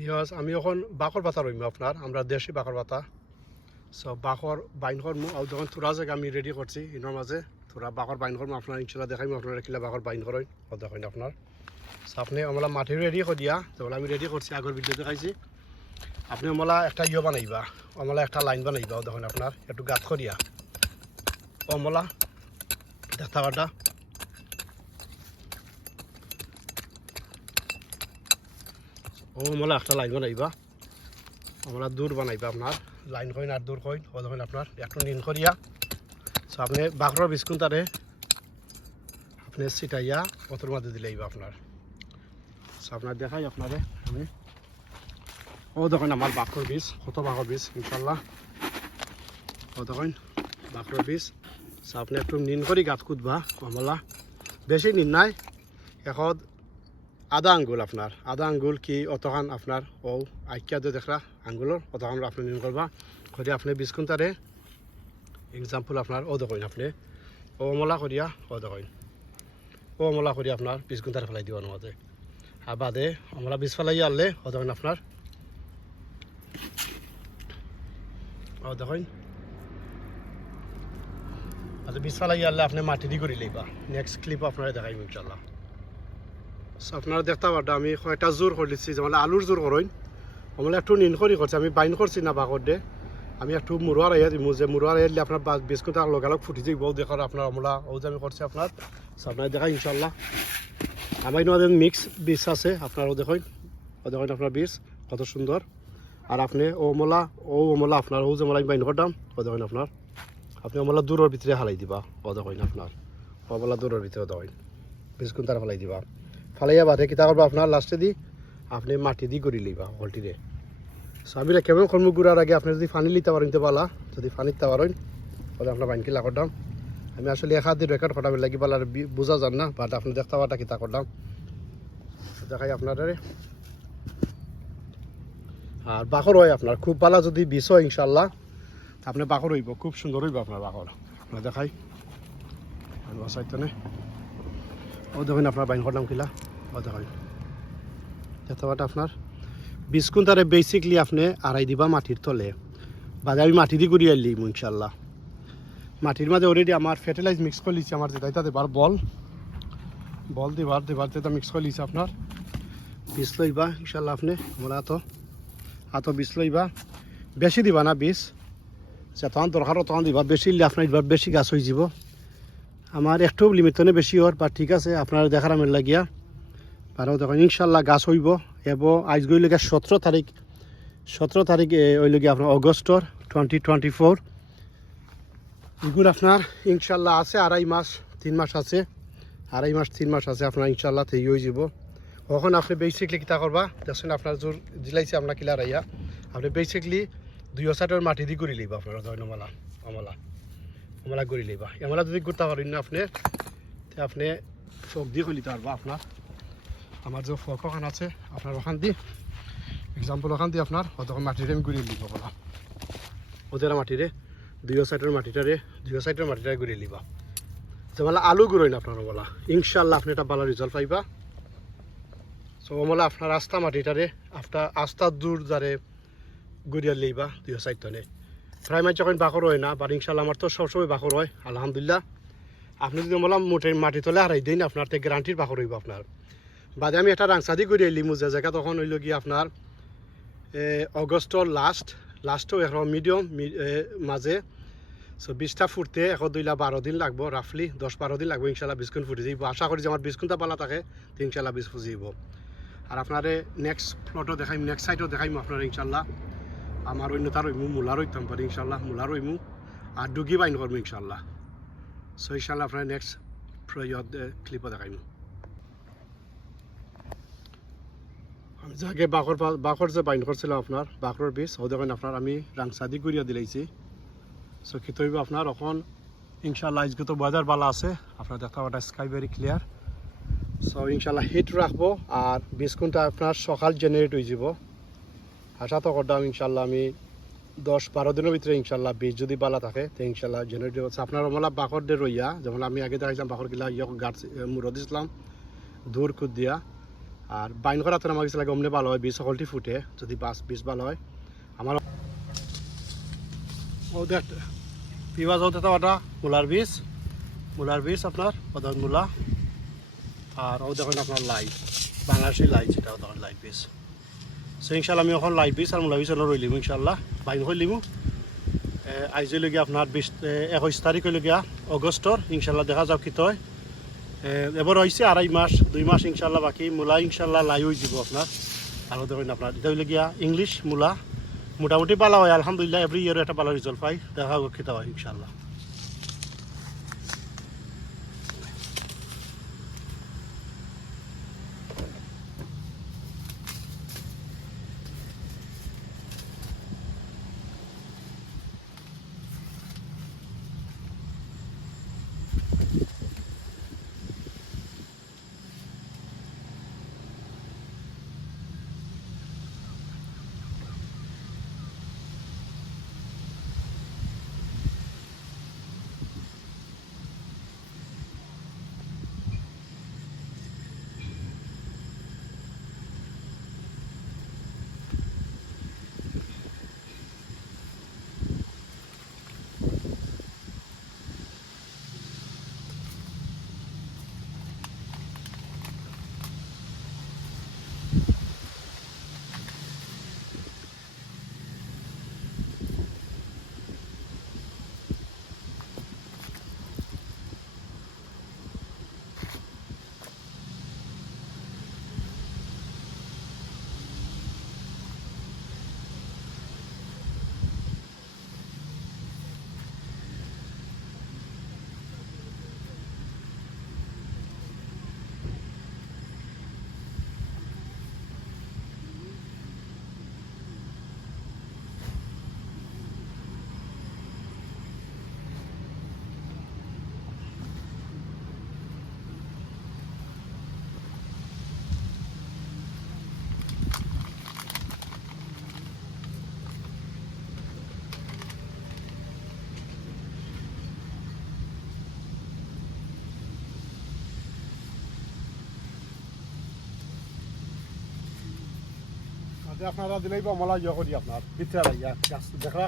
Because আমি এখন বাকর পাতা রইম আপনার আমরা দেশি বাকর পাতা সো বাকর বাইন করমু আর যখন থোড়া জায়গা আমি রেডি করছি ইনোর মাঝে থোড়া বাকর বাইন করমু আপনার ইনশাল্লাহ দেখাইমু আপনারা কিলা বাকর বাইন করেন ও দেখেন আপনার সো আপনি আমলা মাটি রেডি করে দিয়া যেমন আমি রেডি করছি আগের ভিডিও দেখাইছি আপনি আমলা একটা বানাইবা আমলা একটা লাইন বানাইবা ও দেখেন আপনার একটু গাঁত করিয়া ও আমলা দেখতে পাটা ও আমলা একটা লাইন বানাইবা আমরা দূর বানাইবা আপনার লাইন কইন আর দূর কইন ও দেখেন আপনার একটু নিন করিয়া সো আপনি বাকরের বিস্কুট তারে আপনি ছিটাইয়া অতর মধ্যে দিলেইবা আপনার সো আপনার দেখাই আপনারে আমি ও দেখেন আমার বাকর বীজ কত বাকর বীজ ইনশাল্লাহ ও দেখেন বাকর বীজ সো আপনি একটু নিন করি গাছ কুদবা আমলা বেশি নিন নাই এখন আধা আঙ্গুল আপনার আধা আঙ্গুল কি অতখান আপনার ও আইকিয়া দিয়ে দেখরা আঙ্গুলের অতখান আপনি নিন করবা করে আপনি বিস্কুট তারে এক্সাম্পল আপনার ও দেখেন আপনি ও অমলা করিয়া ও দেখেন ও অমলা করিয়া আপনার বিস্কুট তারে ফেলাই দিবা নমাজে আর বাদে আমরা বীজ ফেলাই আনলে ও দেখেন আপনার ও দেখেন আর বীজ ফেলাই আনলে আপনি মাটি দি করে লইবা নেক্সট ক্লিপ আপনারা দেখাইব ইনশাল্লাহ আপনারা দেখতে পারটা আমি কয়েকটা জোর করে দিচ্ছি যেমন আলুর জোর করেন আমরা একটু নিন করি করছি আমি বাইন করছি না বাকর দে আমি একটু মুরুয়ার আইয়া দিব যে মুরুয়ার আইয়া দিলে আপনার বিস্কুট লগালগ ফুটি যাই বউ দেখার আপনার আমরা ও যে আমি করছি আপনার আপনার দেখাই ইনশাল্লাহ আমার নদের মিক্স বীজ আছে আপনারও দেখেন ও দেখেন আপনার বীজ কত সুন্দর আর আপনি ও ওমলা আপনার ও যে আমি বাইন করতাম ও দেখেন আপনার আপনি ওমলা দূরের ভিতরে হালাই দিবা ও দেখেন আপনার ওমলা দূরের ভিতরে দেখেন বিস্কুট তার ফেলাই দিবা ফালাইয়া বাদে কিতা করবা আপনার লাস্টে দি আপনি মাটি দি গড়ি লইবা হলটিরে সো আমি কেমন কর্ম গুড়ার আগে আপনি যদি ফানি লিতে পারেন তো পালা যদি ফানি দিতে পারেন তাহলে আপনার বাইনকি করতাম আমি আসলে এক হাত দিয়ে রেকর্ড করাবে লাগি পালার বোঝা যান না বাট আপনি দেখতে পাটা কিতা করতাম দেখাই আপনারে আর বাকর হয় আপনার খুব পালা যদি বিষ হয় ইনশাল্লাহ আপনি বাকর হইব খুব সুন্দর হইব আপনার বাকর আপনার দেখাই সাইতনে ও দেখেন আপনার বাইন করলাম কিলা ও দেখেন দেখতে পাটা আপনার বিস্কুট তারে বেসিকলি আপনি আড়াই দিবা মাটির তলে বাদে আমি মাটি দিয়ে গুড়িয়ে আনলি ইনশাল্লাহ মাটির মাঝে অলরেডি আমার ফার্টিলাইজ মিক্স করে লিছি আমার যেটা এটা দেবার বল দেবার যেটা মিক্স করে লিছি আপনার বীজ লইবা ইনশাল্লাহ আপনি আমরা এত বীজ লইবা বেশি দিবা না বীজ যখন দরকার তখন দিবা বেশি দিলে আপনার এবার বেশি গাছ হয়ে যাব আমার একটু লিমিটনে বেশি হওয়ার বা ঠিক আছে আপনার দেখার আমি লাগিয়া পারো দেখুন ইনশাল্লাহ গাছ হইব এবং আজ গই লগে 17 তারিখ ওই লগে আপনার অগস্টর 2024 এগুলো আপনার ইনশাল্লাহ আছে 3 মাস আছে 3 মাস আছে আপনার ইনশাল্লাহ তৈরি হয়ে যাব তখন আপনি বেসিকলি কিতা করবা দেখুন আপনার জোর জিলাইছে আপনার কিলা রাইয়া আপনি বেসিকলি 2 সাইডের মাটি দিয়ে গড়ি লইবা আপনার আমলা গড়ি লইবা আমলা যদি করতে পারেন না আপনি ফক দিয়ে গলিতে পারবা আপনার আমার যে ফক ওখান আছে আপনার ওখান দিয়ে এক্সাম্পল ওখান দিয়ে আপনার তখন মাটিরে আমি গড়িয়ে লিবা বলা ওদের মাটিরে 2 সাইডের মাটিটারে গড়িয়ে লিবা যেমন আলু গুঁড়োই না আপনার বলা ইনশাল্লাহ আপনি একটা ভালো রেজাল্ট পাইবা সো ওমলা আপনার আস্তা মাটিটারে আপনার আস্তা দূর যারে গড়িয়ে লিবা 2 সাইড টনে প্রায় মাছ যখন বাকর হয় না বাট ইনশাল্লাহ আমার তো সবসময় বাকর হয় আলহামদুলিল্লাহ আপনি যদি বললাম মাটি তলে হারাই দিন আপনার তো গ্যারান্টির বাকর হইব আপনার বাদে আমি একটা রাংসাদি করে এলিমু যে জায়গা তখন হইল গিয়ে আপনার অগস্টর লাস্টও এখন মিডিয়াম মাঝে সো 20টা ফুটতে এখন 12 দিন লাগবো রাফলি 10-12 দিন লাগবো ইনশাল্লাহ বিস্কুট ফুটে যাইব আশা করি যে আমার বিস্কুটটা পালা থাকে তো ইনশাল্লাহ বীজ ফুজিব আর আপনারে নেক্সট প্লটও দেখাইম নেক্সট সাইডও দেখাইম আপনার ইনশাল্লাহ আমার অন্য তার রইমু মূলা রইতাম পারি ইনশাল্লাহ মূলা রইমু আর ডুগি বাইন করবো ইনশাল্লাহ সো ইনশাল্লাহ আপনার নেক্সট ক্লিপও দেখাইমু আমি যাকে বাকর যে বাইন করছিলাম আপনার বাকরের বীজ ও দেখেন আপনার আমি রাংসাদি গুড়িয়া দিলাইছি সো কি তৈব আপনার এখন ইনশাল্লাহ আজকে তো বাজার বালা আছে আপনার দেখতে পাটা স্কাই ভেরি ক্লিয়ার সো ইনশাল্লাহ হিট রাখবো আর বিস্কুটটা আপনার সকাল জেনারেট হয়ে যাব আশা তো করতাম ইনশাল্লাহ আমি 10-12 দিনের ভিতরে ইনশাল্লাহ বীজ যদি বালা থাকে তো ইনশাল্লাহ জেনারেট হচ্ছে আপনার ওমলা বাকর দিয়ে রইয়া যেমন আমি আগে দেখাইছিলাম বাকর গিলা গাছ মুড়ো দিয়েছিলাম দূর কুদ দিয়া আর বাইন করাতে আমার কাছে লাগে অমনে ভালো হয়, বীজ সকলটি ফুটে যদি বীজ ভালো হয়। আমার ও দেখ পিঁয়াজ হতে ওটা মূলার বীজ আপনার প্রধান মূলা। আর ও দেখুন আপনার লাই, বাংলাদেশি লাই, যেটা দেখুন লাই বীজ। সো ইনশাল্লাহ আমি এখন লাই বীজ আর মূলা বীজ রইলিম ইনশাল্লাহ, বাইন করলিমু। আইজলৈকে আপনার 21 তারিখলৈকে অগষ্টর ইনশাল্লাহ দেখা যাওক কি হয়। এবার হয়েছে 2.5 মাস 2 মাস ইনশাল্লাহ বাকি মূলা ইনশাল্লাহ লাই হয়ে যাব আপনার। আর দেখুন আপনার এটা হইলে গিয়া ইংলিশ মূলা, মোটামুটি ভালো হয় আলহামদুলিল্লাহ, এভরি ইয়ার একটা ভালো রেজাল্ট পাই, দেখা যাক কি হয় ইনশাল্লাহ। আপনারা দিলেই বা মলা ইয়ে করি আপনার ভিতরে লাগিয়া গাছ দেখা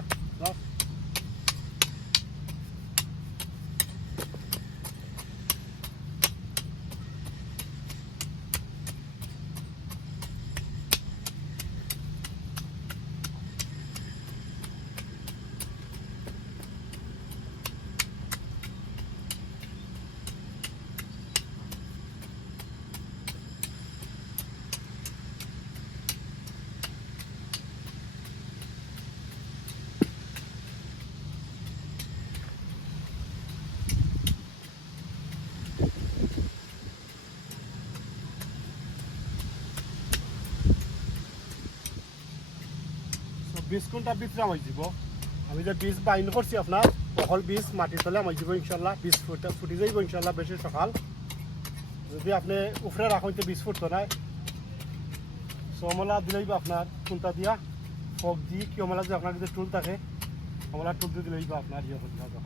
বীজ কোনটা বীজ রামাই দিব। আমি যে বীজ বাইন করছি আপনার অকল বীজ মাটি তলে আমাই দিব ইনশাল্লাহ, বীজ ফুটি যাইব ইনশাল্লাহ বেশি সকাল। যদি আপনি উফরে রাখতে বীজ ফুটতো না, সমলা দিলেই বা আপনার কোনটা দিয়া ফক দিয়ে কি অমলা যে আপনার যদি টুল থাকে অমলা টুল দিয়ে দিলেই বা আপনার ইয়ে করতে হবে।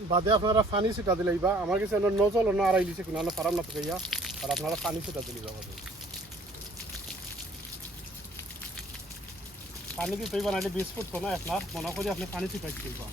বাদে আপনারা পানি ছিটা দিলেই বা আমার কাছে নজল অন্য আড়াই দিছে কিনা পারাম না তো গইয়া আর আপনারা পানি ছিটা দিলে যাবো পানি কি তৈবা নাইলে 20 ফুট তো না আপনার মনে করি আপনি পানি ছিটাই তৈবা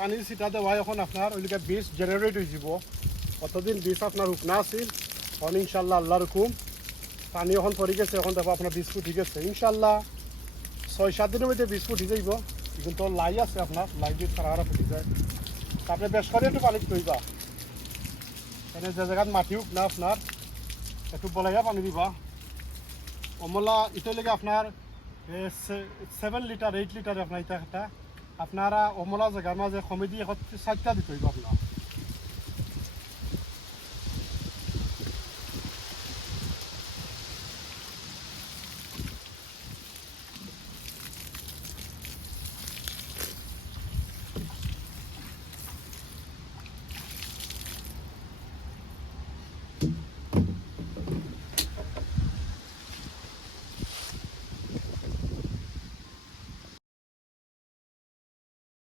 পানি ছিটা দেওয়া এখন আপনার ওইদিকে বীজ জেনারেট হয়ে যাব কতদিন বীজ আপনার শুকনা আছিল এখন ইনশাল্লাহ আল্লাহর হুকুম পানি এখন পড়ে গেছে এখন দেখো আপনার 20 ফুট ঠিক আছে ইনশাল্লাহ 6-7 দিনের মধ্যে 20 ফুট যাইব কিন্তু লাই আছে আপনার লাই দিয়ে সারা ফুটি যায় আপনি বেশ করে একটু পানি তৈবা এখানে যে জায়গাত মাটি হোক না আপনার একটু বলাইয়া পানি দিবা অমলা এটা লেগে আপনার 7 লিটার 8 লিটার আপনার এটা একটা আপনারা অমলা জায়গার মাঝে কমে দিয়ে 4টা দিতে হইব আপনার